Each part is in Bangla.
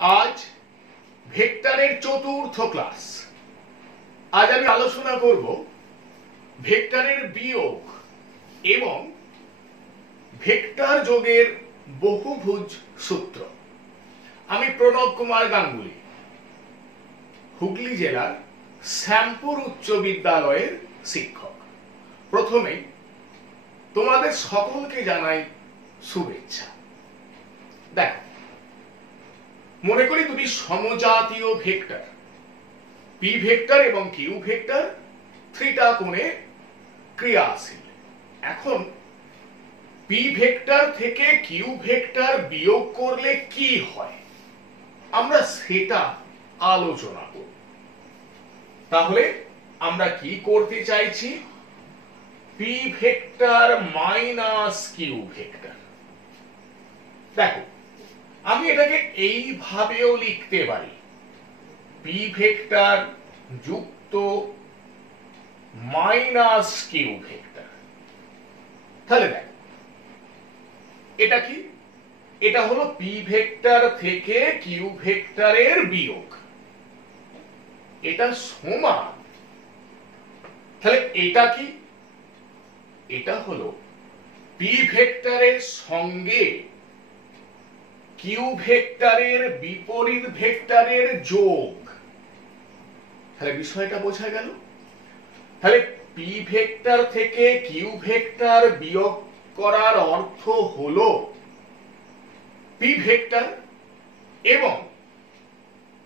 আজ ভেক্টরের চতুর্থ ক্লাস। আজ আমি আলোচনা করব ভেক্টরের বিয়োগ এবং ভেক্টর যোগের বহুভুজ সূত্র। আমি প্রণব কুমার গাঙ্গুলি, হুগলি জেলার শ্যামপুর উচ্চ বিদ্যালয়ের শিক্ষক। প্রথমে তোমাদের সকলকে জানাই শুভেচ্ছা। দেখো, মনে করি দুটি সমজাতীয় ভেক্টর পি ভেক্টর এবং কিউ ভেক্টর থিটা কোণে ক্রিয়াশীল। এখন পি ভেক্টর থেকে কিউ ভেক্টর বিয়োগ করলে কি হয় আমরা সেটা আলোচনা করব। তাহলে আমরা কি করতে চাইছি? P vector minus Q vector. দেখো, আমি এটাকে এইভাবেও লিখতে পারি, পি ভেক্টর যুক্ত মাইনাস কিউ ভেক্টর। তাহলে দেখো, এটা কি? এটা হলো পি ভেক্টর থেকে কিউ ভেক্টরের বিয়োগ। এটা সমান, তাহলে এটা কি? এটা হলো পি ভেক্টরের সঙ্গে কিউ ভেক্টরের বিপরীত ভেক্টরের যোগ। তাহলে বিষয়টা বোঝা গেল। তাহলে পি ভেক্টর থেকে কিউ ভেক্টর বিয়োগ করার অর্থ হলো পি ভেক্টর এবং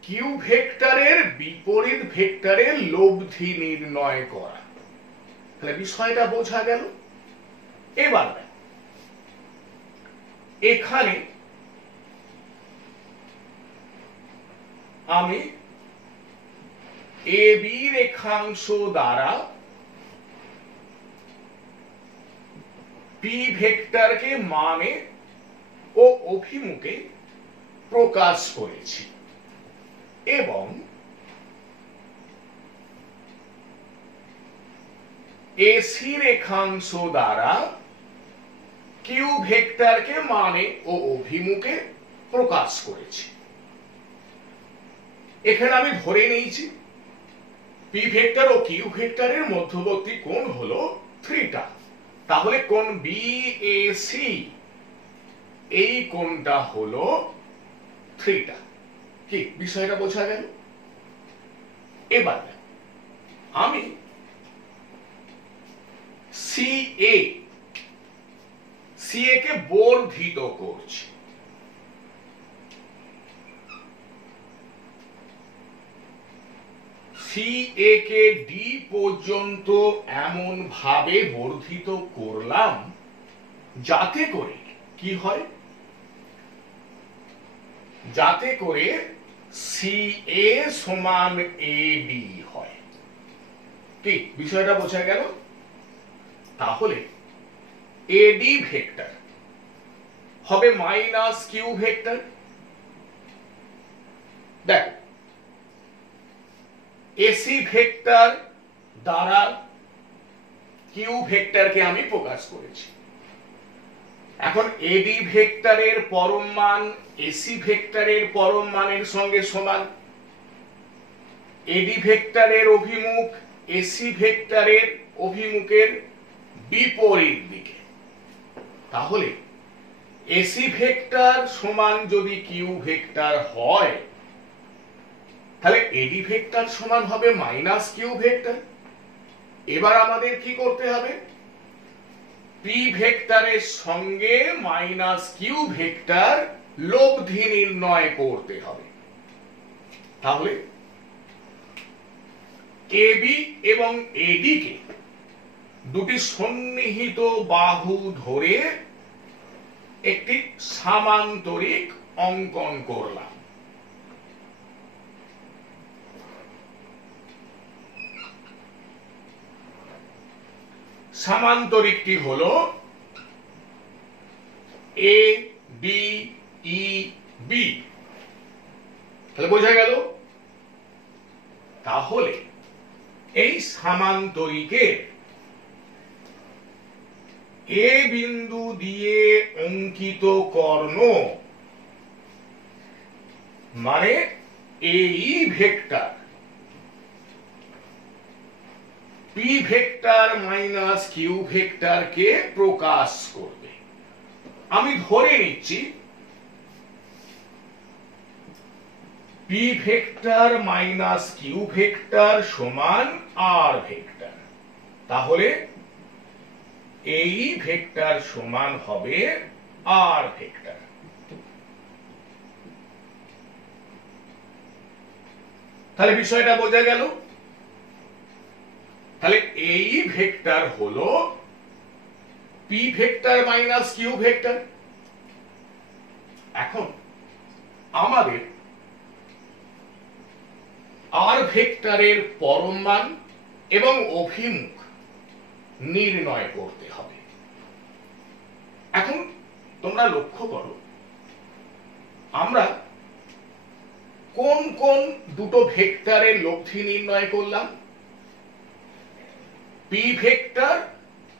কিউ ভেক্টরের বিপরীত ভেক্টরের লব্ধি নির্ণয় করা। তাহলে বিষয়টা বোঝা গেল। এবার এখানে আমি এ বি রেখাংশ দ্বারা পি ভেক্টরকে মানে ও অভিমুখে প্রকাশ করেছি এবং এসি রেখাংশ দ্বারা কিউ ভেক্টরকে মানে ও অভিমুখে প্রকাশ করেছি। এখানে আমি ধরে নিয়েছি পি ভেক্টর ও কিউ ভেক্টরের মধ্যবর্তী কোণ হলো থিটা। তাহলে কোণ বিএসি, এই কোণটা হলো থিটা। কি বিষয়টা বোঝা গেল? এবার আমি সিএ কে বর্ধিত করছি। সিএ কে ডি পর্যন্ত এমন ভাবে বর্ধিত করলাম যাতে করে কি হয়? যাতে করে সিএ সমান এবি হয়। কি বিষয়টা বোঝা গেল? তাহলে এডি ভেক্টর হবে মাইনাস কিউ ভেক্টর। দেখো, এসি ভেক্টর দ্বারা কিউ ভেক্টরকে আমি প্রকাশ করেছি। এখন এডি ভেক্টরের পরম মান এসি ভেক্টরের পরম মানের সঙ্গে সমান। এডি ভেক্টরের অভিমুখ এসি ভেক্টরের অভিমুখের বিপরীত দিকে। তাহলে এসি ভেক্টর সমান যদি কিউ ভেক্টর হয়, তাহলে এডি ভেক্টর সমান হবে মাইনাস কিউ ভেক্টর। এবার আমাদের কি করতে হবে? পি ভেক্টরের সঙ্গে মাইনাস কিউ ভেক্টর লব্ধি নির্ণয় করতে হবে। তাহলে এবি এবং এডি কে দুটি সন্নিহিত বাহু ধরে একটি সামান্তরিক অঙ্কন করলাম। সামান্তরিকটি হলো এ ডি ই বি। তাহলে বোঝা গেল। তাহলে এই সামান্তরিকের এ বিন্দু দিয়ে অঙ্কিত কর্ণ মানে এই vector P vector minus Q ভেক্টরকে প্রকাশ করবে। আমি ধরে নিচ্ছি P vector minus Q vector সমান আর ভেক্টর। তাহলে এই ভেক্টর সমান হবে আর ভেক্টর। তাহলে বিষয়টা বোঝা গেল। তাহলে এই ভেক্টর হলো P vector minus Q vector. এখন আমাদের আর ভেক্টরের পরম মান এবং অভিমুখ নির্ণয় করতে হবে। এখন তোমরা লক্ষ্য করো আমরা কোন কোন দুটো ভেক্টরের লব্ধি নির্ণয় করলাম? পি ভেক্টর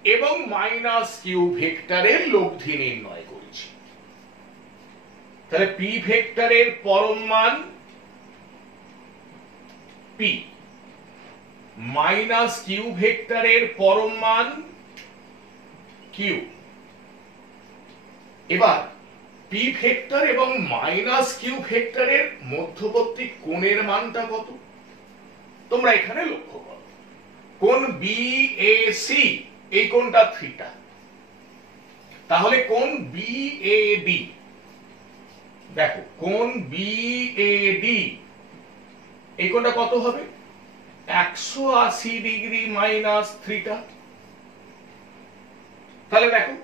এবং মাইনাস কিউ ভেক্টরের লব্ধি নির্ণয় করেছি। তাহলে পি ভেক্টরের পরম মান পি, মাইনাস কিউ ভেক্টরের পরম মান কিউ। এবার পি ভেক্টর এবং মাইনাস কিউ ভেক্টরের মধ্যবর্তী কোণের মানটা কত? তোমরা এখানে লক্ষ্য করো, কোণ বিএসি এই কোণটা থিটা। তাহলে কোণ বিএডি, দেখো কোণ বিএডি এই কোণটা কত হবে? 180 ডিগ্রি মাইনাস থিটা। তাহলে দেখো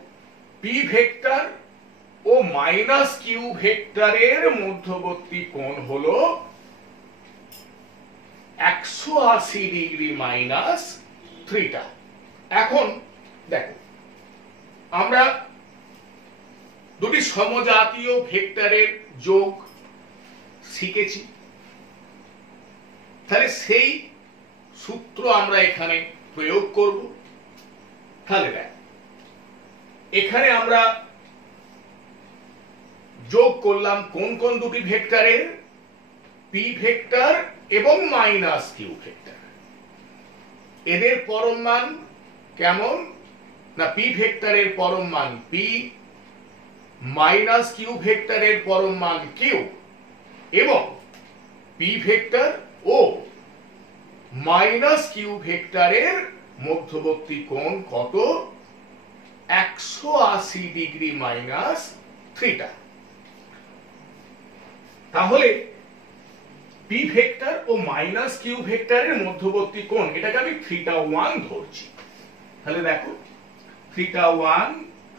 পি ভেক্টর ও মাইনাস কিউ ভেক্টরের মধ্যবর্তী কোণ হলো 180 ডিগ্রি মাইনাস থিটা। এখন দেখো আমরা দুটি সমজাতীয় ভেক্টরের যোগ শিখেছি। তাহলে সেই সূত্র আমরা এখানে প্রয়োগ করব। তাহলে দেখ এখানে আমরা যোগ করলাম কোন কোন দুটি ভেক্টরের? পি ভেক্টর এবং মাইনাস কিউ ভেক্টর। এদের পরম মান কেমন? না পি ভেক্টরের পরম মান পি, মাইনাস কিউ ভেক্টরের পরম মান কিউ, এবং পি ভেক্টর ও মাইনাস কিউ ভেক্টরের মধ্যবর্তী কোণ কত? 180 ডিগ্রি মাইনাস থিটা। তাহলে পি ভেক্টর ও মাইনাস কিউ ভেক্টরের মধ্যবর্তী কোণ, এটাকে আমি থিটা 1 ধরছি। তাহলে দেখো থিটা 1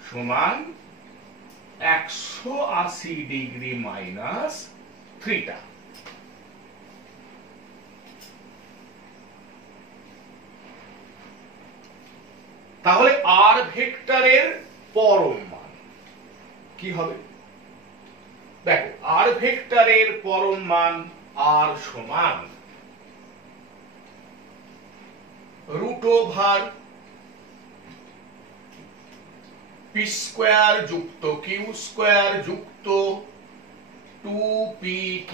সমান 180 ডিগ্রি মাইনাস থিটা। তাহলে আর ভেক্টরের পরম মান কি হবে? দেখো আর ভেক্টরের পরম মান আর সমান রুট ওভার পি স্কয়ার যুক্ত কিউ স্কয়ার যুক্ত 2pq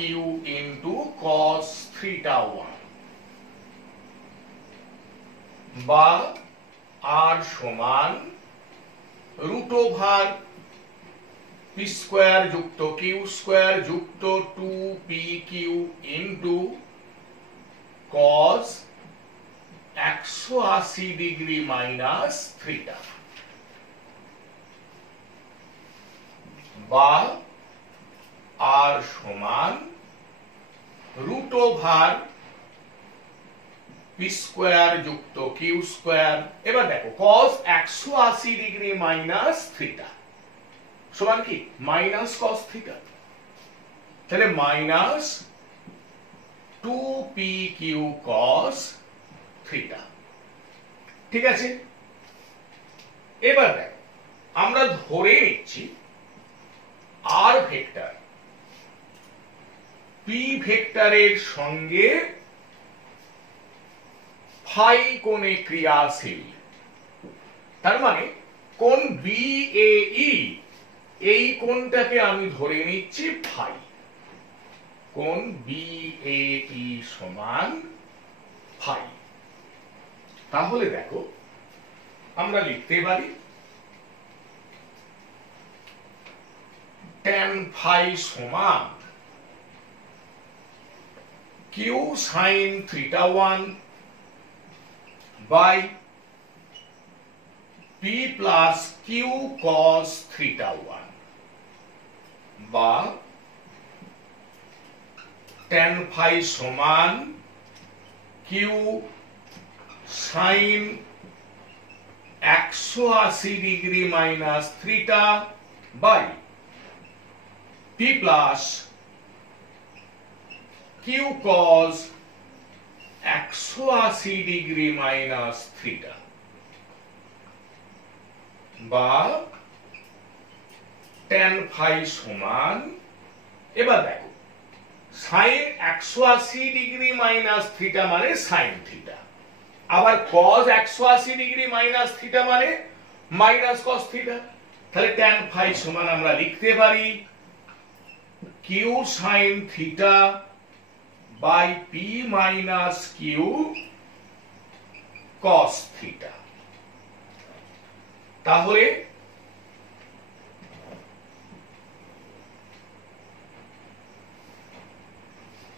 ইনটু cos থিটা 1, বা আর সমান রুট ওভার পি স্কয়ার যুক্ত কিউ স্কয়ার যুক্ত 2pq into cos 180 degree minus theta, বা আর সমান রুট ওভার পি স্কয়ার যুক্ত কিউ স্কয়ার। এবার দেখো cos 180 ডিগ্রি মাইনাস থিটা সমান কি? Minus cos theta. তাহলে মাইনাস 2pq cos থিটা। ঠিক আছে, এবার দেখ আমরা ধরে নিচ্ছি আর ভেক্টর পি ভেক্টরের সঙ্গে ফাই কোণে ক্রিয়াশীল। তার মানে কোণ বিএই এই কোণটাকে আমি ধরে নিচ্ছি ফাই। কোণ BAE সমান ফাই। তাহলে দেখো আমরা লিখতে পারি tan ফাই সমান Q sin theta 1 by P plus Q cos theta 1 বা tan ফাই সমান Q sin 180 degree minus theta by P plus Q cos 180 degree minus theta বা tan ফাই সমান, এবার দেখো sin 180 ডিগ্রি মাইনাস থিটা মানে sin থিটা, আবার cos 180 ডিগ্রি মাইনাস থিটা মানে মাইনাস cos থিটা। তাহলে tan ফাই সমান আমরা লিখতে পারি Q sin theta by P minus Q cos theta. তাহলে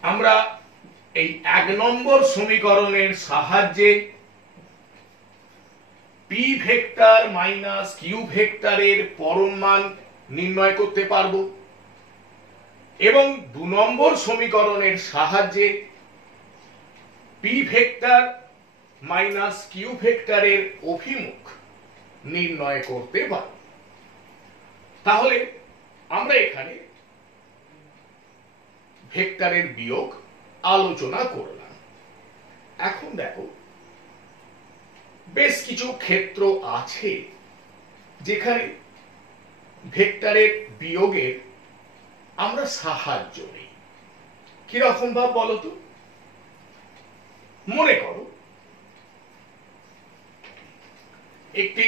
আমরা এই 1 নম্বর সমীকরণের সাহায্যে P ভেক্টর মাইনাস Q ভেক্টরের পরম মান নির্ণয় করতে পারবো এবং 2 নম্বর সমীকরণের সাহায্যে P ভেক্টর মাইনাস Q ভেক্টরের অভিমুখ নির্ণয় করতে পারবো। তাহলে আমরা এখানে ভেক্টরের বিয়োগ আলোচনা করলাম। এখন দেখো বেশ কিছু ক্ষেত্র আছে যেখানে ভেক্টরের বিয়োগের আমরা সাহায্য নেই। কিরকম ভাব বলো তো? মনে করো একটি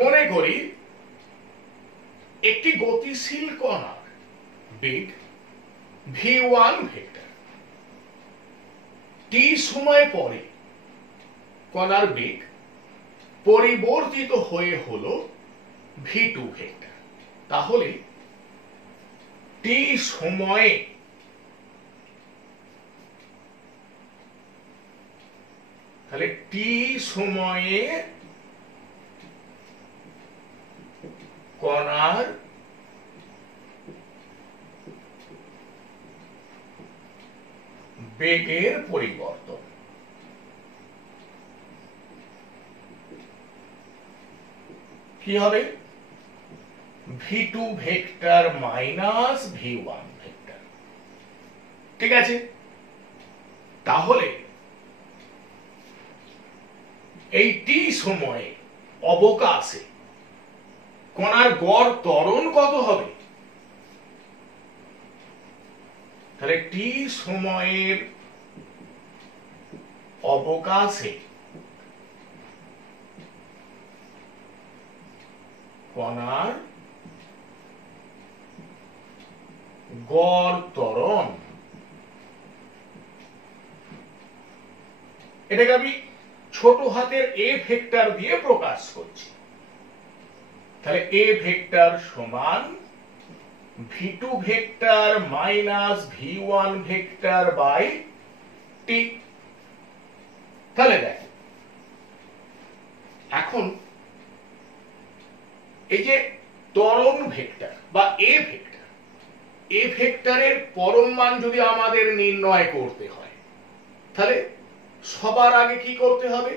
মনে করি একটি গতিশীল কণার বেগ v1 ভেক্টর, t সময় পরে কণার বেগ পরিবর্তিত হয়ে হলো v2 ভেক্টর। তাহলে t সময়ে কণার বেগের পরিবর্তন কি হবে? v2 vector minus v1 vector. ঠিক আছে, তাহলে এই t সময়ে অবকাশে কণার গড় ত্বরণ কত হবে? তাহলে t সময়ের অবকাশে কণার গড় ত্বরণ, এটাকে আমি ছোট হাতের a ভেক্টর দিয়ে প্রকাশ করছি। তাহলে a ভেক্টর সমান v2 vector minus v1 vector by t। তাহলে দেখো এখন এই যে ত্বরণ ভেক্টর বা a ভেক্টরের পরম মান যদি আমাদের নির্ণয় করতে হয় তাহলে সবার আগে কি করতে হবে?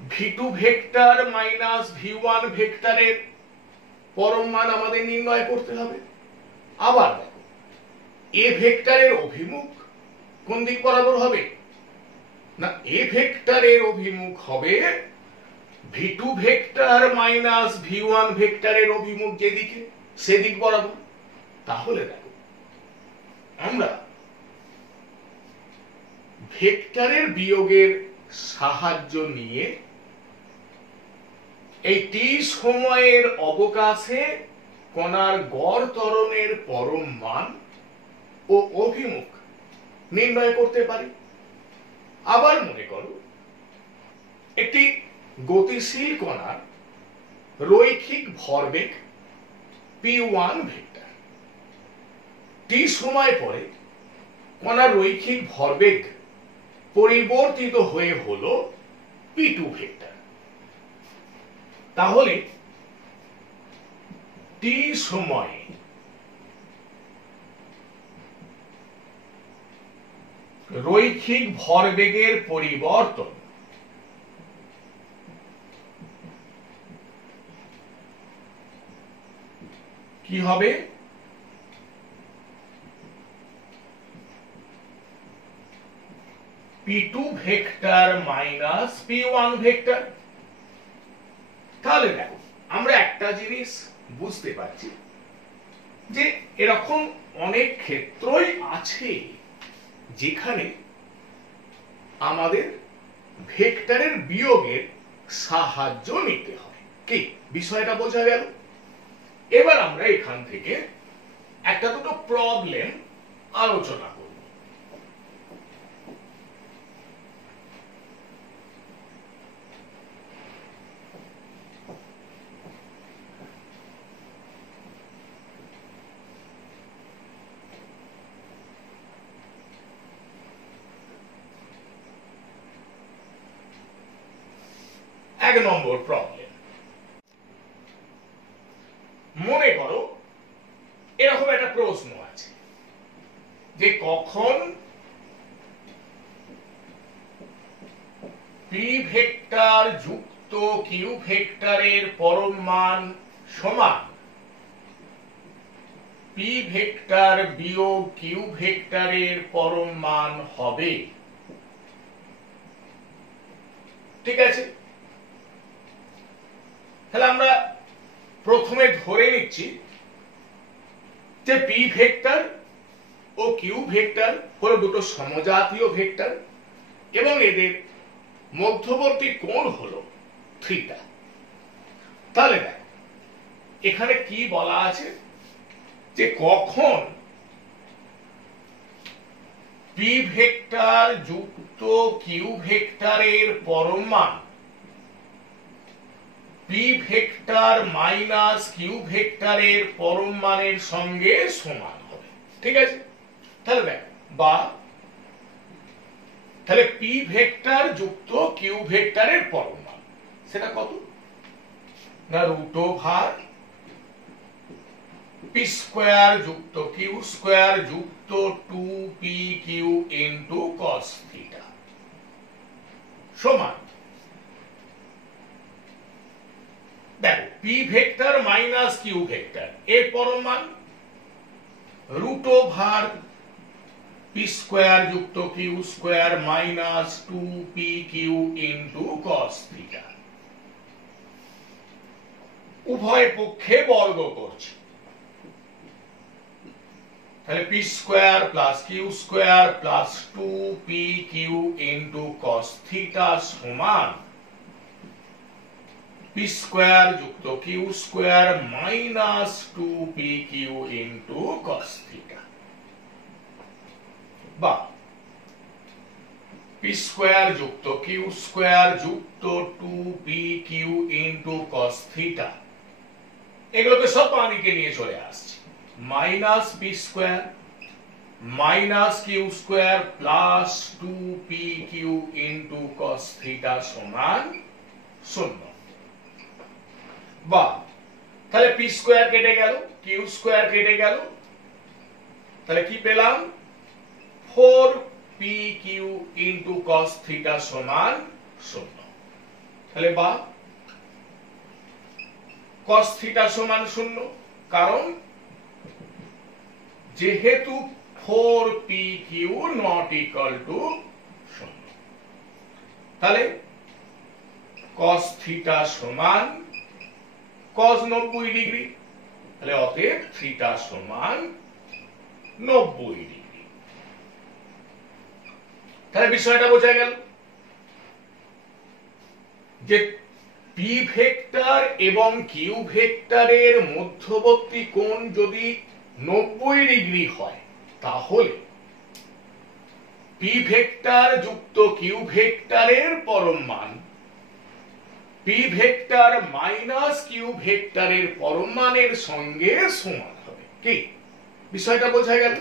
v2 ভেক্টর মাইনাস v1 ভেক্টরের পরম মান আমাদের নির্ণয় করতে হবে। আবার দেখো a ভেক্টরের অভিমুখ কোন দিক বরাবর হবে? না, a ভেক্টরের অভিমুখ হবে v2 ভেক্টর মাইনাস v1 ভেক্টরের অভিমুখ যেদিকে সেদিক বরাবর। তাহলে দেখো আমরা ভেক্টরের বিয়োগের সাহায্য নিয়ে এই t সময়ের অবকাশে কণার গড় ত্বরণের পরম মান ও অভিমুখ নির্ণয় করতে পারি। আবার মনে করো একটি গতিশীল কণার রৈখিক ভরবেগ p1 ভেক্টর, t সময় পরে কণার রৈখিক ভরবেগ পরিবর্তিত হয়ে হলো p2 ভেক্টর। তাহলে t সময়ে রৈখিক ভরবেগের পরিবর্তন কি হবে? p2 vector minus p1 vector. তাহলে দেখো আমরা একটা জিনিস বুঝতে পারছি যে এরকম অনেক ক্ষেত্রই আছে যেখানে আমাদের ভেক্টরের বিয়োগের সাহায্য নিতে হয়। কি বিষয়টা বোঝা গেল? এবার আমরা এখান থেকে একটা দুটো প্রবলেম আলোচনা করব। এক নম্বর প্রবলেম, মনে করো এরকম একটা প্রশ্ন আছে যে কখন পি ভেক্টর যুক্ত কিউ ভেক্টরের পরম মান সমান পি ভেক্টর বিয়োগ কিউ ভেক্টরের পরম মান হবে। ঠিক আছে, তাহলে আমরা প্রথমে ধরে নিচ্ছি যে P vector O Q vector হলো দুটো সমজাতীয় ভেক্টর এবং এদের মধ্যবর্তী কোণ হলো থিটা। তাহলে দেখো এখানে কি বলা আছে যে কখন পি ভেক্টর যুক্ত কিউ ভেক্টরের পরম মান পি ভেক্টর মাইনাস কিউ ভেক্টরের পরম মানের সঙ্গে সমান হবে। ঠিক আছে, তাহলে দেখ বা তাহলে পি ভেক্টর যুক্ত কিউ ভেক্টরের পরম মান সেটা কত না রুট ওভার পি স্কয়ার যুক্ত কিউ স্কয়ার যুক্ত 2pq ইনটু cos থিটা সমান দেখো P vector minus Q vector এর পরম মান রুট ওভার পি স্কয়ার যুক্ত Q square minus 2pq into cos theta. উভয় পক্ষে বর্গ করছি, তাহলে P square plus Q square plus 2pq into cos theta সমান পি স্কয়ার যুক্ত Q square minus 2pq into cos theta বা পি স্কয়ার যুক্ত কিউ স্কয়ার যুক্ত 2pq ইনটু cos থিটা এগুলোকে সব পানিকে নিয়ে চলে আসছে minus P square minus Q square plus 2pq into cos theta সমান 0 বা তাহলে পি স্কয়ার কেটে গেল কিউ স্কয়ার কেটে গেল, তাহলে কি পেলাম 4pq ইনটু cos থিটা সমান 0। তাহলে বা cos থিটা সমান 0 কারণ যেহেতু 4pq নট ইকুয়াল টু 0, তাহলে cos থিটা সমান cos 90 ডিগ্রি, তাহলে অতএব থিটা সমান 90 ডিগ্রি। তাহলে বিষয়টা বোঝা গেল যে পি ভেক্টর এবং কিউ ভেক্টরের মধ্যবর্তী কোণ যদি 90 ডিগ্রি হয় তাহলে পি ভেক্টর যুক্ত কিউ ভেক্টরের পরম মান পি ভেক্টর মাইনাস কিউ ভেক্টরের পরম মানের সঙ্গে সমান হবে। কি বিষয়টা বোঝা গেল?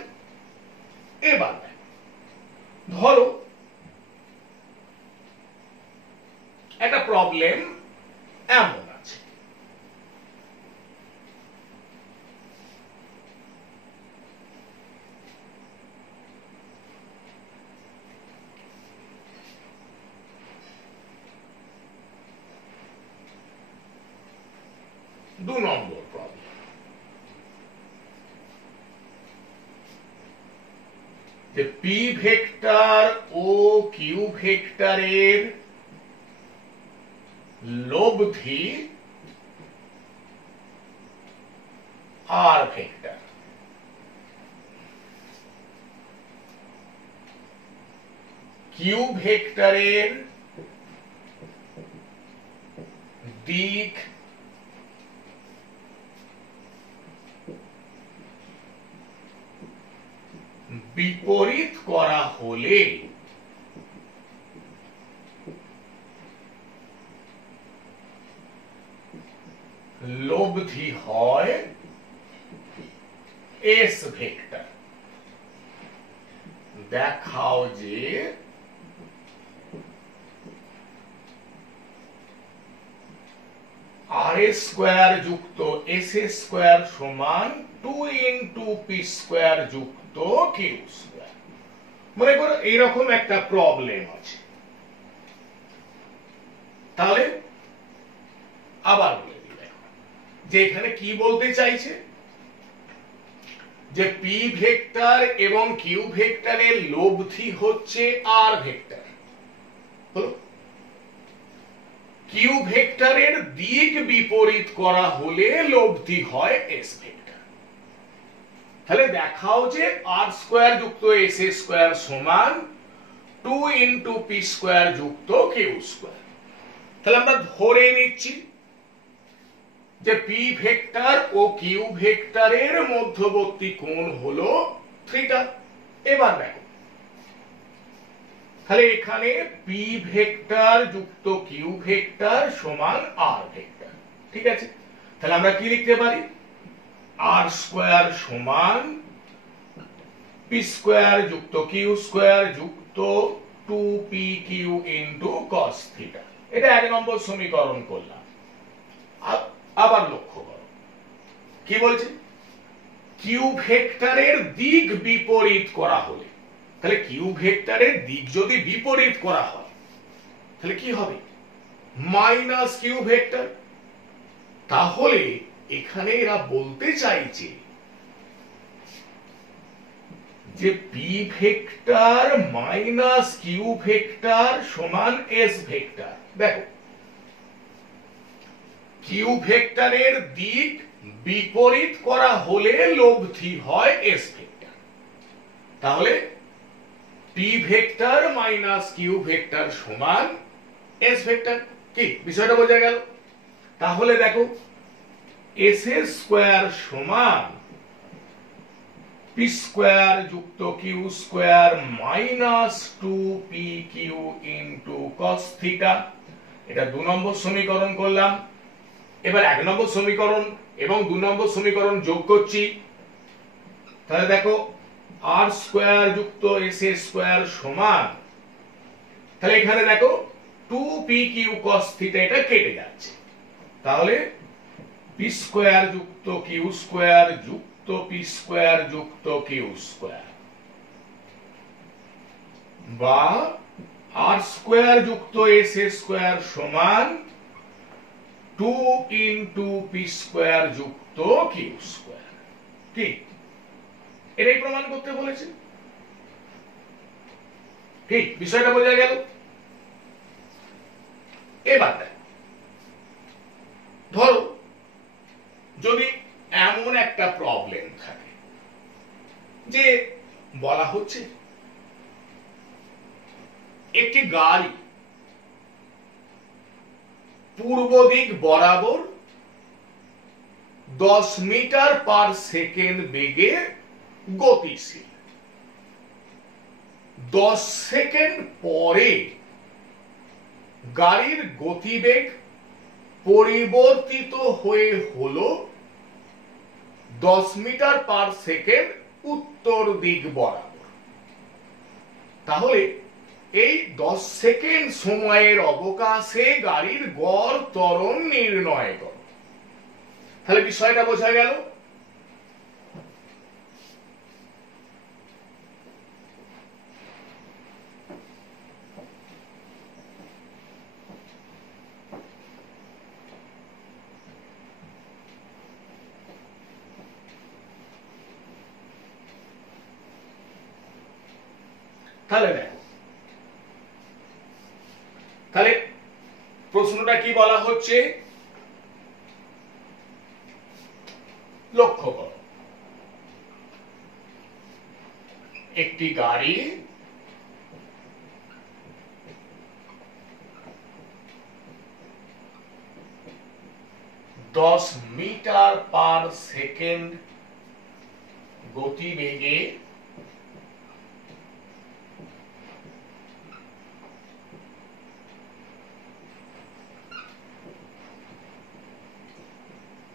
এবার ধরো একটা প্রবলেম এমন আছে, দু নম্বর প্রবলেম, যে পি ভেক্টর ও কিউ ভেক্টরের লব্ধি আর ভেক্টর কিউ ভেক্টরের দিক বিপরীত করা হলে লব্ধি হয় এস ভেক্টর। দেখাও যে আর স্কোয়ার যুক্ত এস স্কোয়ার সমান 2 ইন্টু পি স্কোয়ার যুক্ত কিউ স্কোয়ার। মনে করো এইরকম একটা প্রবলেম আছে, তাহলে আবার বলে দিই যে এখানে কি বলতে চাইছে, যে পি ভেক্টর এবং কিউ ভেক্টরের লব্ধি হচ্ছে আর ভেক্টর, হলো কিউ ভেক্টরের দিক বিপরীত করা হলে লব্ধি হয় এস ভেক্টর। তাহলে দেখাও যে আর স্কোয়ার যুক্ত এস স্কোয়ার সমান 2 ইন্টু পি স্কোয়ার যুক্ত কিউ স্কোয়ার। তাহলে আমরা ধরে নিচ্ছি যে পি ভেক্টর ও কিউ ভেক্টরের মধ্যবর্তী কোণ হলো থিটা। এবার দেখো তাহলে এখানে পি ভেক্টর যুক্ত কিউ ভেক্টর সমান আর ভেক্টর, ঠিক আছে? তাহলে আমরা কি লিখতে পারি, আর স্কোয়ার সমান পি স্কোয়ার যুক্ত কিউ স্কোয়ার যুক্ত 2pq ইন্টু কস থিটা। এটা 1 নম্বর সমীকরণ করলাম। আবার লক্ষ্য করো কি বলছে, কিউ ভেক্টরের দিক বিপরীত করা হলে, তাহলে কিউ ভেক্টরের দিক যদি বিপরীত করা হয় তাহলে কি হবে, মাইনাস কিউ ভেক্টর। তাহলে এখানে এরা বলতে চাইছে যে P vector minus Q vector সমান এস ভেক্টর। দেখো কিউ ভেক্টরের দিক বিপরীত করা হলে লব্ধি হয় এস ভেক্টর। তাহলে P vector minus Q vector সমান এস ভেক্টর। কি বিষয়টা বোঝা গেল? তাহলে দেখো এস স্কোয়ার সমান পি স্কোয়ার যুক্ত Q square minus 2pq into cos theta. এটা 2 নম্বর সমীকরণ করলাম। এবার 1 নম্বর সমীকরণ এবং 2 নম্বর সমীকরণ যোগ করছি। তাহলে দেখো আর স্কোয়ার যুক্ত এস স্কোয়ার সমান, তাহলে এখানে দেখো 2pq cos থিটা এটা কেটে যাচ্ছে। তাহলে পি স্কোয়ার যুক্ত কিউ স্কোয়ার যুক্ত পি স্কোয়ার যুক্ত কিউ স্কোয়ার, বা আর স্কোয়ার যুক্ত এস স্কোয়ার সমান 2 ইন্টু পি স্কোয়ার যুক্ত কিউ স্কোয়ার। কি এটাই প্রমাণ করতে বলেছে? ঠিক বিষয়টা বোঝা গেল? এবার ধরো যদি এমন একটা প্রবলেম থাকে যে বলা হচ্ছে একটি গাড়ি পূর্ব দিক বরাবর 10 মিটার পার সেকেন্ড বেগে গতিশীল। 10 সেকেন্ড পরে গাড়ির গতিবেগ পরিবর্তিত হয়ে হলো 10 মিটার পার সেকেন্ড উত্তর দিক বরাবর। তাহলে এই 10 সেকেন্ড সময়ের অবকাশে গাড়ির গড় ত্বরণ নির্ণয় করো। তাহলে বিষয়টা বোঝা গেল। তাহলে দেখো, তাহলে প্রশ্নটা কি বলা হচ্ছে লক্ষ্য করো। একটি গাড়ি দশ মিটার পার সেকেন্ড গতিবেগে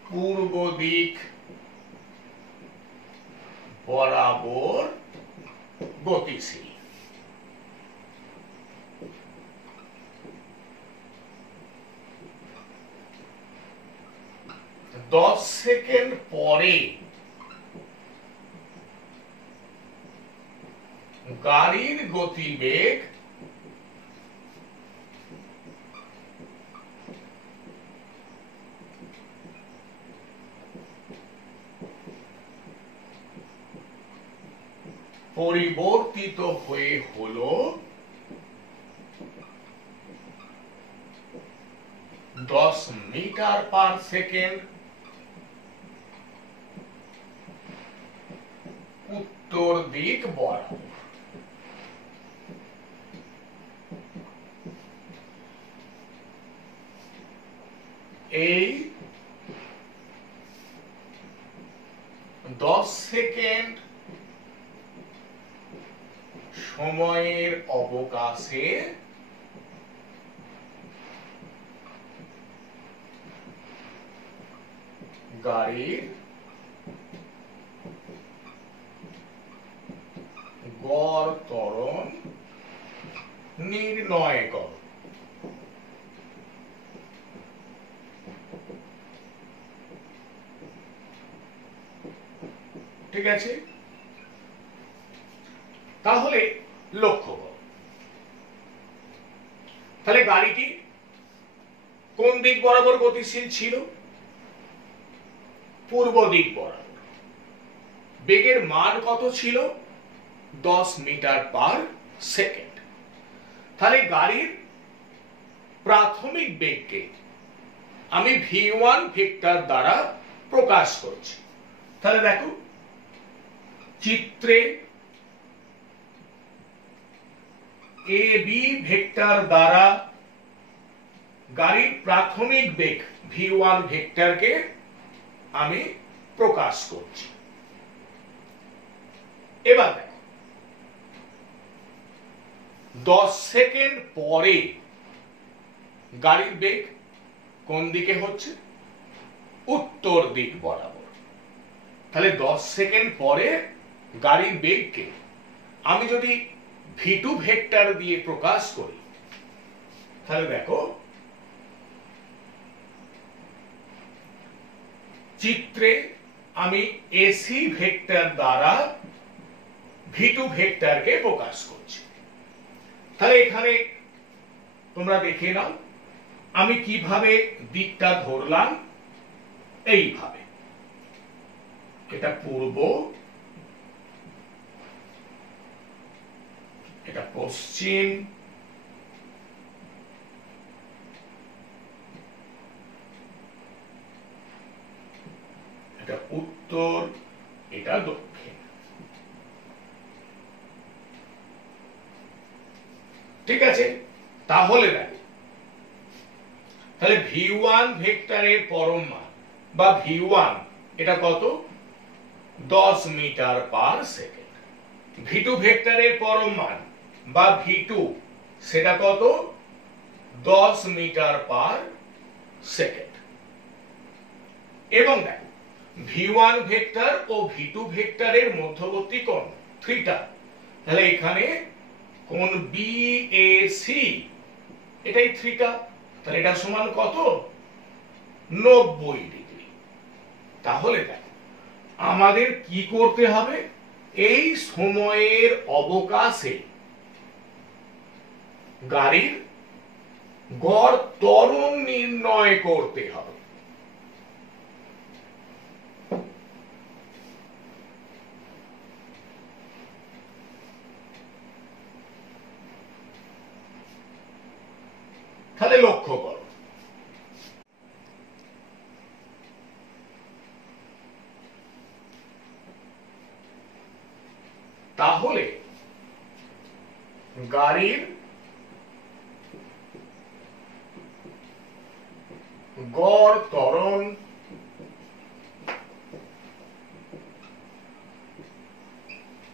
পূর্ব দিক বরাবর গতিশীল। 10 সেকেন্ড পরে গাড়ির গতিবেগ পরিবর্তিত হয়ে হলো 10 মিটার পার সেকেন্ড উত্তর দিক বরাবর। এই 10 সেকেন্ড সময়ের অবকাশে গাড়ির গড় ত্বরণ নির্ণয় করো। ঠিক আছে, তাহলে লক্ষ্য করো, তাহলে গাড়িটি কোন দিক বরাবর গতিশীল ছিল? পূর্ব দিক বরাবর। বেগের মান কত ছিল? 10 মিটার পার সেকেন্ড। তাহলে গাড়ির প্রাথমিক বেগকে আমি v1 ভেক্টর দ্বারা প্রকাশ করছি। তাহলে দেখো চিত্রে ab ভেক্টর দ্বারা গাড়ির প্রাথমিক বেগ v1 ভেক্টরকে আমি প্রকাশ করছি। এবার দেখো 10 সেকেন্ড পরে গাড়ির বেগ কোন দিকে হচ্ছে? উত্তর দিক বরাবর। তাহলে 10 সেকেন্ড পরে গাড়ির বেগকে আমি যদি v2 ভেক্টর দিয়ে প্রকাশ করি, তাহলে দেখো চিত্রে আমি ac ভেক্টর দ্বারা v2 ভেক্টরকে প্রকাশ করছি। তাহলে এখানে তোমরা দেখে নাও আমি কিভাবে দিকটা ধরলাম। এইভাবে এটা পূর্ব, এটা পশ্চিম, এটা উত্তর, এটা দক্ষিণ। ঠিক আছে, তাহলে দেখো, তাহলে v1 ভেক্টরের পরম মান বা v1 এটা কত, 10 মিটার পার সেকেন্ড। v2 ভেক্টরের পরম মান বা v2 সেটা কত, 10 মিটার পার সেকেন্ড। এবং দেখো v1 ভেক্টর ও v2 ভেক্টরের মধ্যবর্তী কোণ থিটা, তাহলে এখানে কোণ BAC এটাই থিটা, তাহলে এটা সমান কত, 90 ডিগ্রি। তাহলে দেখো আমাদের কি করতে হবে, এই সময়ের অবকাশে গাড়ির গড় ত্বরণ নির্ণয় করতে হবে। তাহলে লক্ষ্য করো, তাহলে গাড়ির গড় ত্বরণ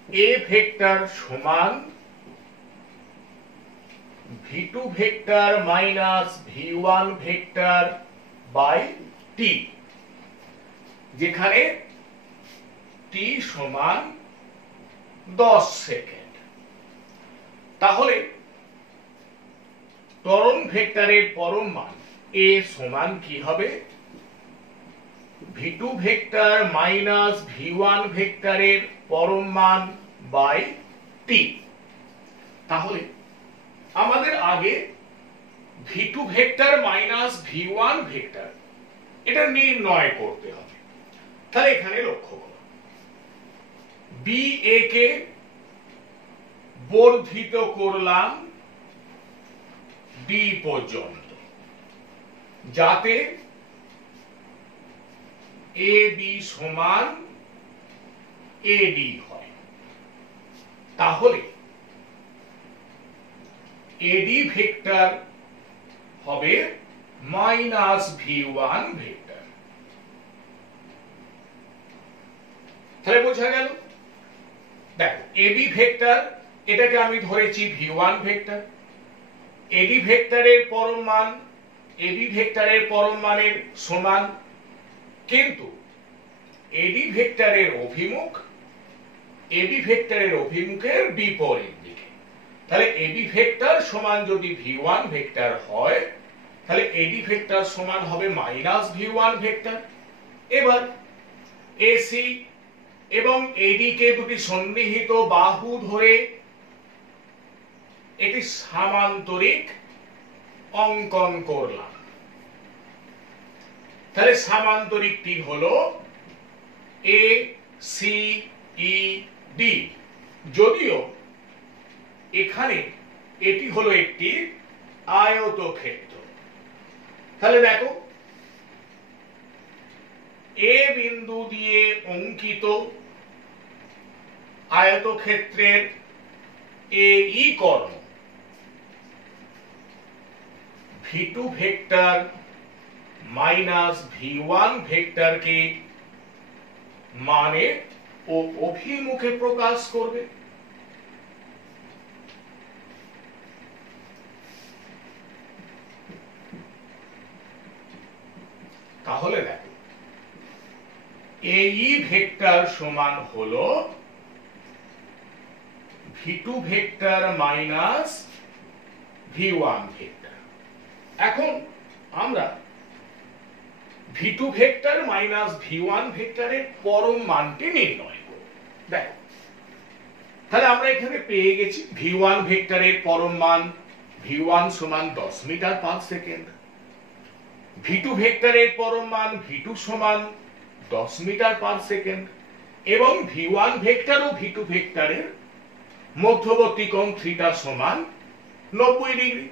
A ভেক্টর সমান v2 vector minus v1 vector by t, যেখানে t সমান 10 সেকেন্ড। তাহলে ত্বরণ ভেক্টরের পরম মান a সমান কি হবে, v2 ভেক্টর মাইনাস v1 ভেক্টরের পরম মান বাই t। তাহলে আমাদের আগে v2 vector minus v1 vector এটা নির্ণয় করতে হবে। তাহলে এখানে লক্ষ্য করো, BA কে বর্ধিত করলাম D পর্যন্ত, যাতে AB সমান AD হয়। তাহলে AD ভেক্টর হবে মাইনাস v1 ভেক্টর। তাহলে বোঝা গেল, দেখো AB ভেক্টর এটাকে আমি ধরেছি v1 ভেক্টর, AD ভেক্টরের পরম মান AB ভেক্টরের পরম মানের সমান, কিন্তু AD ভেক্টরের অভিমুখ AB ভেক্টরের অভিমুখের বিপরীত দিকে। তাহলে AB ভেক্টর সমান যদি v1 ভেক্টর হয়, তাহলে AD ভেক্টর সমান হবে মাইনাস v1 ভেক্টর। এবার AC এবং AD কে দুটি সন্নিহিত বাহু ধরে একটি সামান্তরিক অঙ্কন করলাম। তাহলে সামান্তরিকটি হলো ACED, যদিও এখানে এটি হলো একটি আয়তক্ষেত্র। তাহলে দেখো A বিন্দু দিয়ে অঙ্কিত আয়তক্ষেত্রের AE কর্ণ v2 ভেক্টর মাইনাস v1 ভেক্টরকে মানে ও অভিমুখে প্রকাশ করবে। তাহলে দেখো AE ভেক্টর সমান হলো v2 vector minus v1 vector. এখন আমরা v2 ভেক্টর মাইনাস v1 ভেক্টরের পরম মানটি নির্ণয় করব। দেখো তাহলে আমরা এখানে পেয়ে গেছি v1 ভেক্টরের পরম মান v1 সমান 10 মিটার পার সেকেন্ড, v2 ভেক্টরের পরম মান v2 সমান 10 মিটার পার সেকেন্ড, এবং v1 ভেক্টর ও v2 ভেক্টরের মধ্যবর্তী কোণ থিটা সমান 90 ডিগ্রি।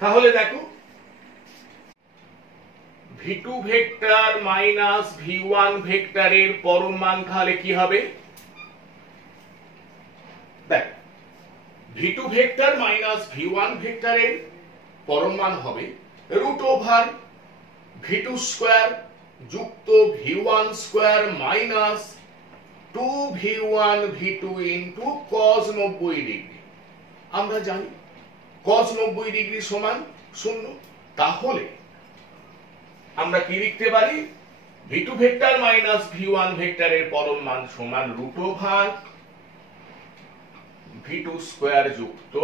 তাহলে দেখো v2 ভেক্টর মাইনাস v1 ভেক্টরের পরম মান তাহলে কি হবে, দেখ v2 ভেক্টর মাইনাস v1 ভেক্টরের পরম মান হবে রুট ওভার v2 স্কয়ার যুক্ত v1 square minus 2v1 v2 into cos 90 degree. আমরা জানি cos 90 ডিগ্রি সমান 0। তাহলে আমরা কি লিখতে পারি? v2 ভেক্টর মাইনাস v1 ভেক্টরের পরম মান সমান রুট ওভার v2 স্কয়ার যুক্ত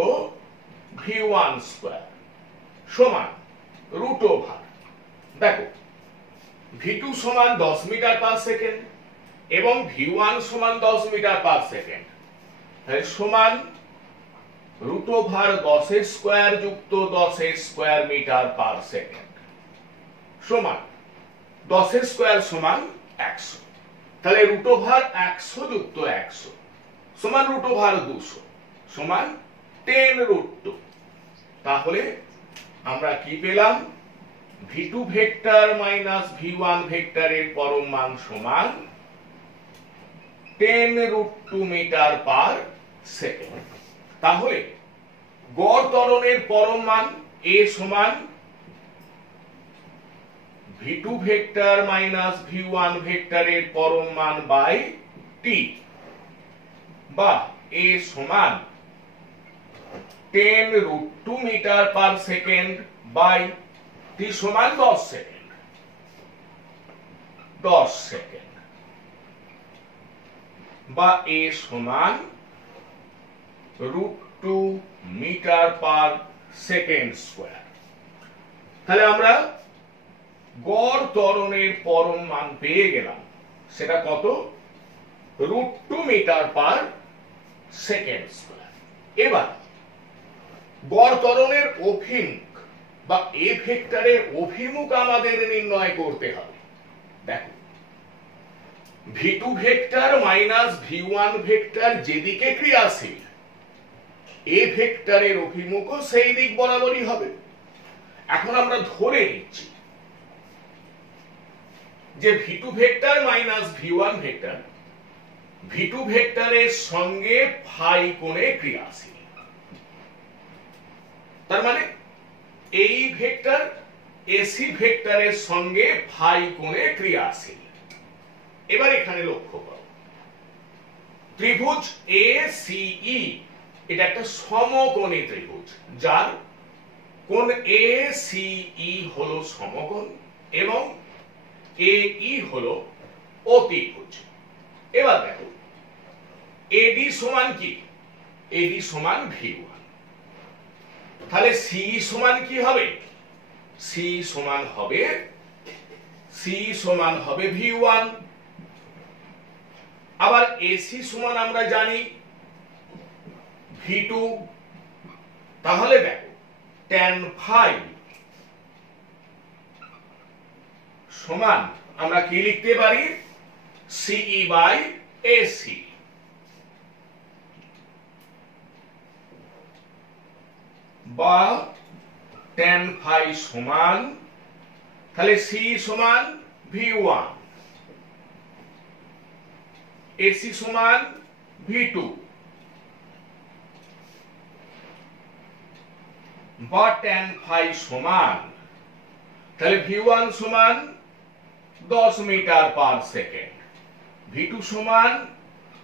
v1 স্কয়ার সমান রুট ওভার, দেখো v2 সমান 10 মিটার পার সেকেন্ড এবং v1 সমান 10 মিটার পার সেকেন্ড, তাহলে সমান রুট ওভার 10 এর স্কয়ার যুক্ত 10 এর স্কয়ার মিটার পার সেকেন্ড সমান 10 এর স্কয়ার সমান 100। তাহলে রুট ওভার 100 যুক্ত 100 সমান রুট ওভার 200 সমান 10 রুট 2। তাহলে আমরা কি পেলাম? v2 ভেক্টর মাইনাস v1 ভেক্টরের পরম মান সমান 10 রুট 2 মিটার পার সেকেন্ড। তাহলে গড় ত্বরণের পরম মান a সমান v2 ভেক্টর মাইনাস v1 ভেক্টরের পরম মান বাই t, বা a সমান 10 root 2 metre per second by t সমান 10 সেকেন্ড, 10 সেকেন্ড, বা a সমান root 2 metre per second square. তাহলে আমরা গড় ত্বরণের পরম মান পেয়ে গেলাম, সেটা কত? Root 2 metre per second square. এবার গড় ত্বরণের অভিমুখ বা এ ভেক্টরের অভিমুখ আমাদের নির্ণয় করতে হবে। দেখো v2 vector minus v1 vector যেদিকে ক্রিয়াশীল, এ ভেক্টরের অভিমুখও সেই দিক বরাবরই হবে। এখন আমরা ধরে নিচ্ছি যে v2 vector minus v1 vector v2 ভেক্টরের সঙ্গে ফাই কোণে ক্রিয়াশীল। তার মানে এই ভেক্টর এসি ভেক্টরের সঙ্গে ফাই কোণে ক্রিয়াশীল। এবার এখানে লক্ষ্য করো, ত্রিভুজ ACE এটা একটা সমকোণী ত্রিভুজ, যার কোণ ACE হলো সমকোণ এবং AE হলো অতিভুজ। এবার দেখো AD সমান কি? AD সমান V1। তাহলে CE সমান কি হবে? CE সমান হবে V1। আবার AC সমান আমরা জানি V2। তাহলে দেখো tan phi সমান আমরা কি লিখতে পারি? CE by AC। বা tan phi সমান, তাহলে CE সমান V1, AC সমান V2, বা tan phi সমান, তাহলে V1 সমান 10 মিটার পার সেকেন্ড, V2 সমান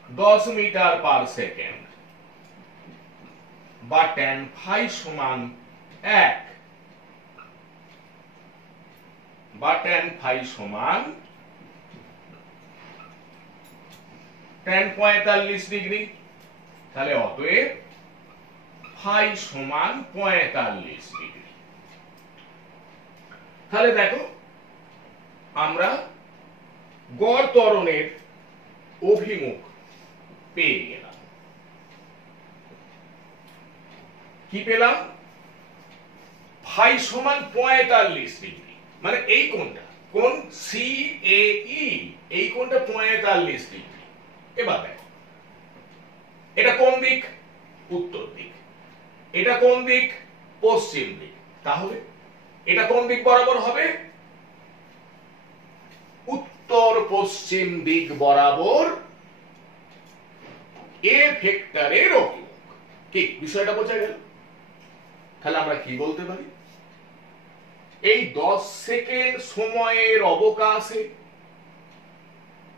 10 মিটার পার সেকেন্ড, বা tan phi সমান 1, বা tan phi সমান tan 45 ডিগ্রি। তাহলে অতএব phi সমান 45 ডিগ্রি। তাহলে দেখো আমরা গড় ত্বরণের অভিমুখ পেয়ে গেলাম। কি পেলাম? phi সমান 45 ডিগ্রি, মানে এই কোণটা, কোণ CAE, এই কোণটা 45 ডিগ্রি। এবার দেখো এটা কোন দিক? উত্তর দিক। এটা কোন দিক? পশ্চিম দিক। তাহলে এটা কোন দিক বরাবর হবে? উত্তর পশ্চিম দিক বরাবর এ ভেক্টরের অভিমুখ। কি বিষয়টা বোঝা গেল? তাহলে আমরা কি বলতে পারি, এই 10 সেকেন্ড সময়ের অবকাশে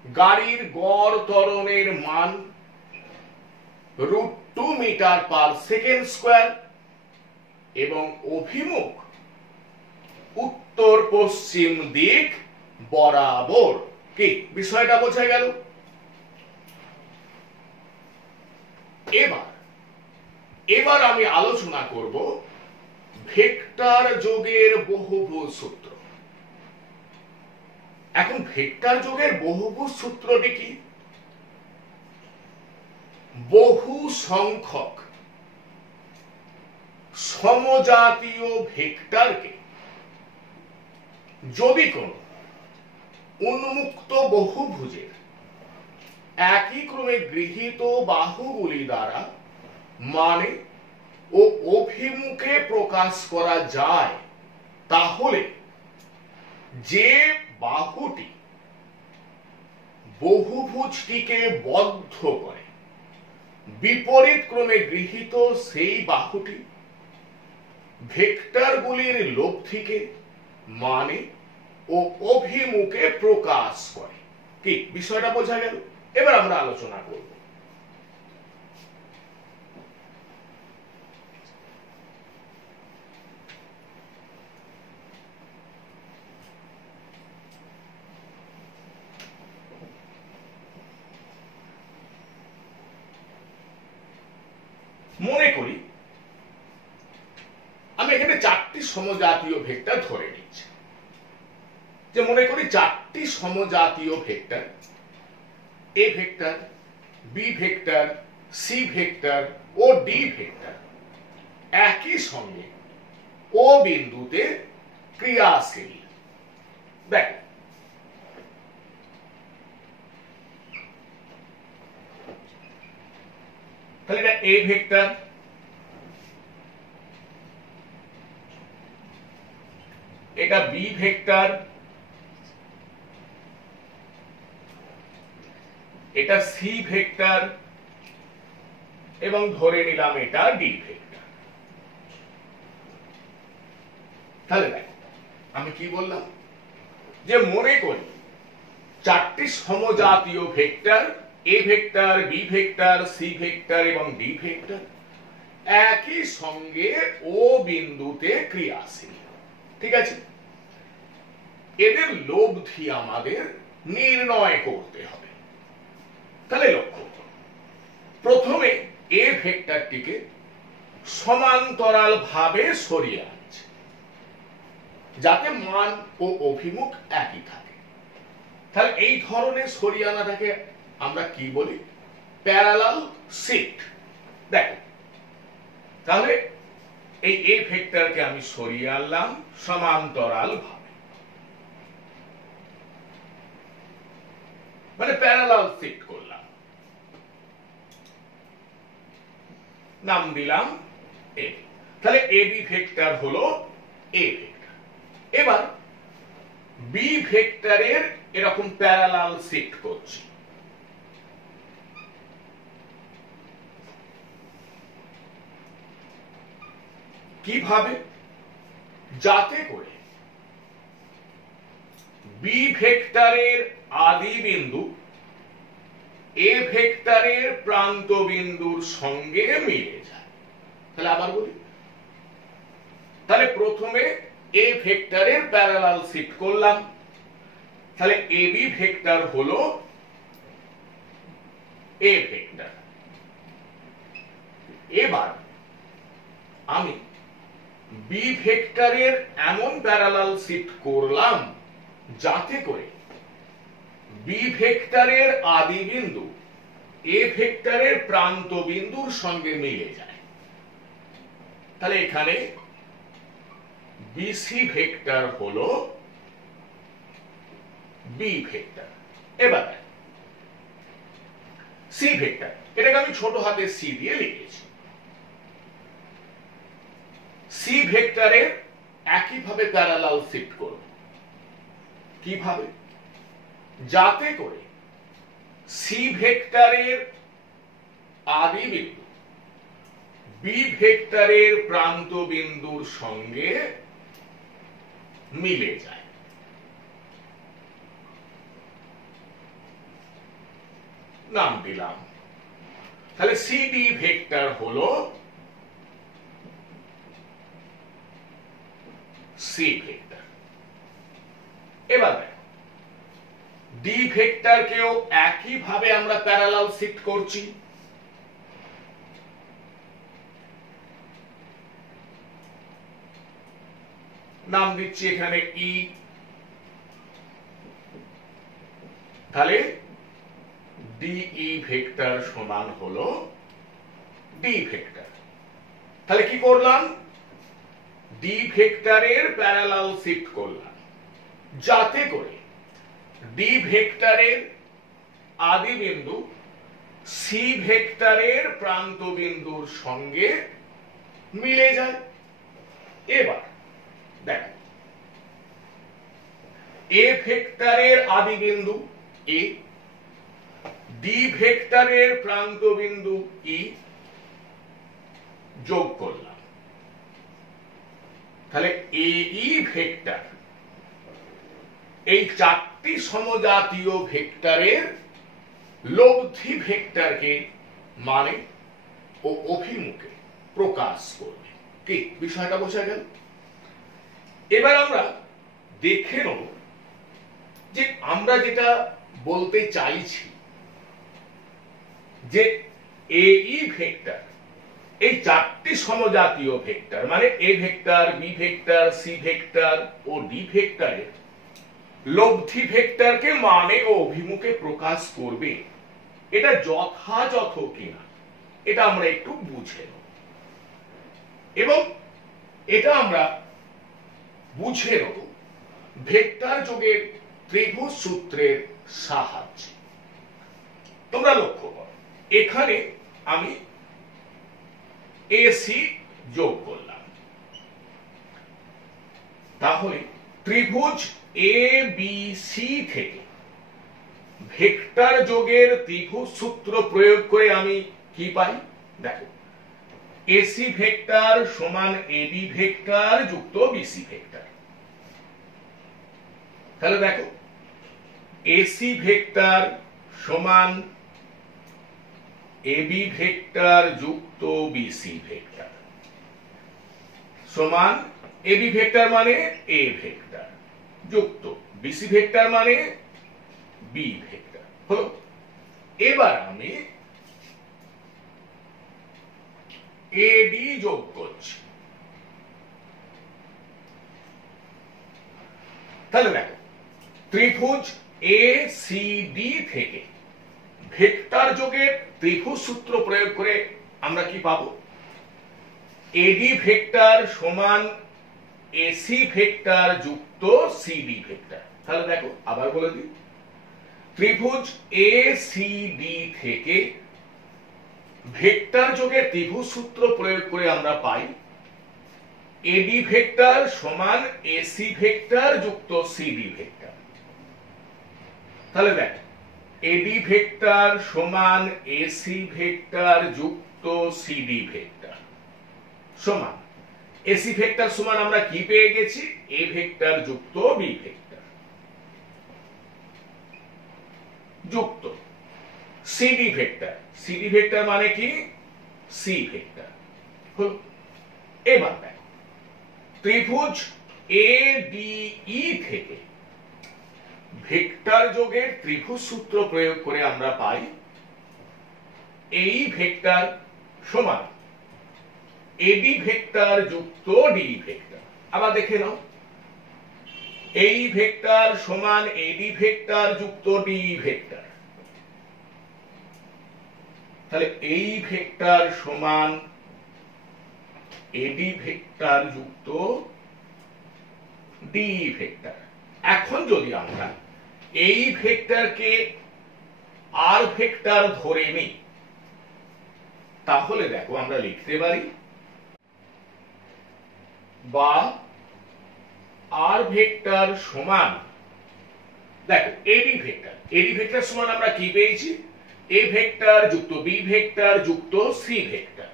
গাড়ির গড় ত্বরণের মান √2 মিটার পার সেকেন্ড স্কয়ার এবং অভিমুখ উত্তর পশ্চিম দিক বরাবর। কি বিষয়টা বোঝা গেল? এবার আমি আলোচনা করব ভেক্টর যোগের বহুভুজ সূত্র। এখন ভেক্টর যোগের বহুভুজ সূত্রটি কি? বহু সংখ্যক সমজাতীয় ভেক্টরকে যদি কোন উন্মুক্ত বহুভুজের একই ক্রমে গৃহীত বাহুগুলি দ্বারা মানে ও অভিমুখে প্রকাশ করা যায়, তাহলে যে বাহুটি বহুভুজটিকে বদ্ধ করে বিপরীত ক্রমে গৃহীত সেই বাহুটি ভেক্টরগুলির লব্ধিকে মানে ও অভিমুখে প্রকাশ করে। কি বিষয়টা বোঝা গেল? এবার আমরা আলোচনা করব। মনে করি আমি এখানে 4টি সমজাতীয় ভেক্টর ধরে নিচ্ছি, যে মনে করি 4টি সমজাতীয় vector, A vector, B vector, C vector ও ডি ভেক্টর একই সঙ্গে ও বিন্দুতে ক্রিয়াশীল। দেখ, তাহলে এটা এ ভেক্টর, এটা বি ভেক্টর, এটা সি ভেক্টর এবং ধরে নিলাম এটা ডি ভেক্টর। তাহলে দেখো আমি কি বললাম, যে মনে করি 4টি সমজাতীয় vector, A vector, B vector, C vector এবং ডি ভেক্টর একই সঙ্গে ও বিন্দুতে ক্রিয়াশীল। ঠিক আছে, এদের লব্ধি আমাদের নির্ণয় করতে হবে। তাহলে লক্ষ্য, প্রথমে এ ভেক্টরটিকে সমান্তরাল ভাবে সরিয়ে আনছে যাতে মান ও অভিমুখ একই থাকে। তাহলে এই ধরনের সরিয়ে আনাটাকে আমরা কি বলি? Parallel shift. দেখো, তাহলে এই এ ভেক্টরকে আমি সরিয়ে আনলাম সমান্তরাল ভাবে, মানে প্যারালাল শিফট করলাম, নাম দিলাম এ। তাহলে এ বি ভেক্টর হলো এ ভেক্টর। এবার বি ভেক্টরের এরকম প্যারালাল শিফট করছি। কিভাবে? যাতে করে বি ভেক্টরের আদি বিন্দু এ ভেক্টরের প্রান্ত বিন্দুর সঙ্গে মিলে যায়। তাহলে আবার বলি, তাহলে প্রথমে এ ভেক্টরের প্যারালাল শিফট করলাম, তাহলে এ বি ভেক্টর হলো এ ভেক্টর। এবার আমি বি ভেক্টরের এমন প্যারালাল শিফট করলাম যাতে করে বি ভেক্টরের আদি বিন্দু এ ভেক্টরের প্রান্ত বিন্দুর সঙ্গে মিলে যায়। তাহলে এখানে বিসি ভেক্টর হলো বি ভেক্টর। এবার সি ভেক্টর, এটাকে আমি ছোট হাতের সি দিয়ে লিখেছি। সি ভেক্টরের একইভাবে প্যারালাল শিফট করব। কিভাবে? যাতে করে সি ভেক্টরের আদি বিন্দু বি ভেক্টরের প্রান্ত বিন্দুর সঙ্গে মিলে যায়। নাম দিলাম, তাহলে সিডি ভেক্টর হলো সি ভেক্টর। এবার ডি ভেক্টরকেও একইভাবে আমরা প্যারালাল শিফট করছি। নাম দিচ্ছি এখানে ই। তাহলে ডিই ভেক্টর সমান হলো ডি ভেক্টর। তাহলে কি করলাম, ডি ভেক্টরের প্যারালাল শিফট করলাম যাতে করে ডি ভেক্টরের আদি বিন্দু সি ভেক্টরের প্রান্ত বিন্দুর সঙ্গে মিলে যায়। এবার দেখো, এ ভেক্টরের আদি বিন্দু এ, ডি ভেক্টরের প্রান্ত বিন্দু ই যোগ করলাম। তাহলে এই ভেক্টর এই চারটি সমজাতীয় ভেক্টরের লব্ধি ভেক্টরকে মানে ও অভিমুখে প্রকাশ করবে। কি বিষয়টা বোঝা গেল? এবার আমরা দেখে নেব যে আমরা যেটা বলতে চাইছি যে এই ভেক্টর এই চারটি সমজাতীয় ভেক্টর মানে A vector, B vector, C vector ও ডি ভেক্টরের লব্ধি ভেক্টরকে মানে ও অভিমুখে প্রকাশ করবে, এটা যথাযথ কিনা এটা আমরা একটু বুঝে নেব। এবং এটা আমরা বুঝে নেব ভেক্টর যোগের ত্রিভুজ সূত্রের সাহায্যে। তোমরা লক্ষ্য করো, এখানে আমি এসি যোগ করলাম। তাহলে ত্রিভুজ এ বি সি থেকে ভেক্টর যোগের ত্রিভুজ সূত্র প্রয়োগ করে আমি কি পাই? দেখো, এসি ভেক্টর সমান এবি ভেক্টর যুক্ত বিসি ভেক্টর। তাহলে দেখো, এসি ভেক্টর সমান এবি ভেক্টর যুক্ত বিসি ভেক্টর সমান এবি ভেক্টর মানে এ ভেক্টর যুক্ত বিসি ভেক্টর মানে বি ভেক্টর হলো। এবার আমি এডি যোগ করছি। তাহলে দেখো, ত্রিভুজ এ সি ডি থেকে ভেক্টর যোগের ত্রিভুজ সূত্র প্রয়োগ করে আমরা কি পাবো? এডি ভেক্টর সমান এসি ভেক্টর যুক্ত সিডি ভেক্টর। তাহলে দেখো, আবার বলে দিই, ত্রিভুজ এ সি ডি থেকে ভেক্টর যোগের ত্রিভুজ সূত্র প্রয়োগ করে আমরা পাই এডি ভেক্টর সমান এসি ভেক্টর যুক্ত সিডি ভেক্টর। তাহলে দেখো, এডি ভেক্টর সমান এসি ভেক্টর যুক্ত সিডি ভেক্টর সমান এসি ভেক্টর সমান আমরা কি পেয়ে গেছি? এ ভেক্টর যুক্ত বি ভেক্টর যুক্ত সিডি ভেক্টর। সিডি ভেক্টর মানে কি? সি ভেক্টর হলো। এবার দেখো, ত্রিভুজ এ ডি ই থেকে ভেক্টর যোগের ত্রিভুজ সূত্র প্রয়োগ করে আমরা পাই এই ভেক্টর সমান এবি ভেক্টর যুক্ত ডি ভেক্টর। আবার দেখে নাও, এই ভেক্টর সমান এডি ভেক্টর যুক্ত ডি ভেক্টর। তাহলে এই ভেক্টর সমান এডি ভেক্টর যুক্ত ডি ভেক্টর। এখন যদি আমরা এই ভেক্টরকে আর ভেক্টর ধরে নিই তাহলে দেখো আমরা লিখতে পারি বা আর ভেক্টর সমান, দেখো এডি ভেক্টর, এডি ভেক্টর সমান আমরা কি পেয়েছি? এ ভেক্টর যুক্ত বি ভেক্টর যুক্ত সি ভেক্টর।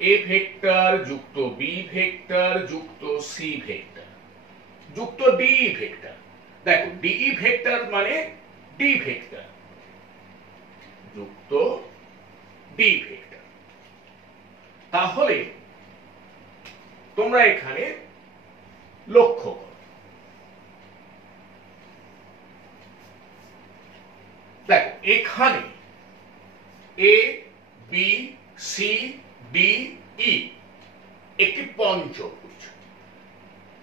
এ ভেক্টর যুক্ত বি ভেক্টর যুক্ত সি ভেক্টর যুক্ত ডিই ভেক্টর। দেখো ডিই ভেক্টর মানে ডি ভেক্টর যুক্ত ডি ভেক্টর। তাহলে তোমরা এখানে লক্ষ্য করো, দেখো এখানে A B C D E একটি পঞ্চভুজ।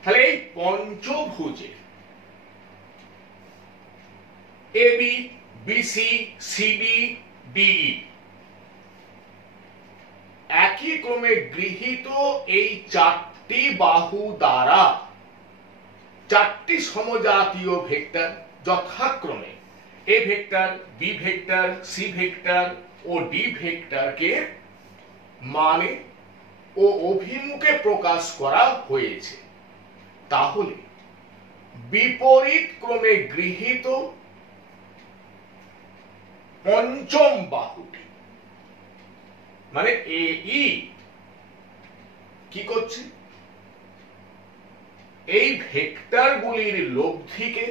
তাহলে এই পঞ্চভুজে A B BC CD DE একই ক্রমে গৃহীত এই চারটি বাহু দ্বারা চারটি সমজাতীয় ভেক্টর যথাক্রমে A vector B vector C vector ও ডি ভেক্টরকে মানে ও অভিমুখে প্রকাশ করা হয়েছে। তাহলে বিপরীত ক্রমে গৃহীত পঞ্চম বাহুটি মানে এই কি করছে, এই ভেক্টরগুলির লব্ধিকে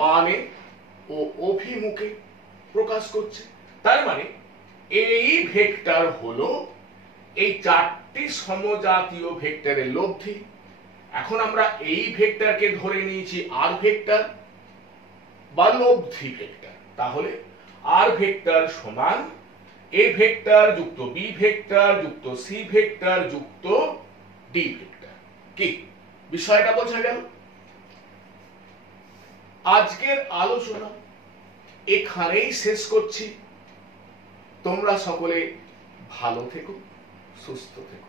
মানে ও অভিমুখে প্রকাশ করছে। তার মানে এই ভেক্টর হলো এই চারটি সমজাতীয় ভেক্টরের লব্ধি। এখন আমরা এই ভেক্টরকে ধরে নিয়েছি আর ভেক্টর বা লব্ধি ভেক্টর। তাহলে আর ভেক্টর সমান এ ভেক্টর যুক্ত বি ভেক্টর যুক্ত সি ভেক্টর যুক্ত ডি ভেক্টর। কি বিষয়টা বোঝা গেল? আজকের আলোচনা এখানেই শেষ করছি। তোমরা সকলে ভালো থেকো, সুস্থ থেকো।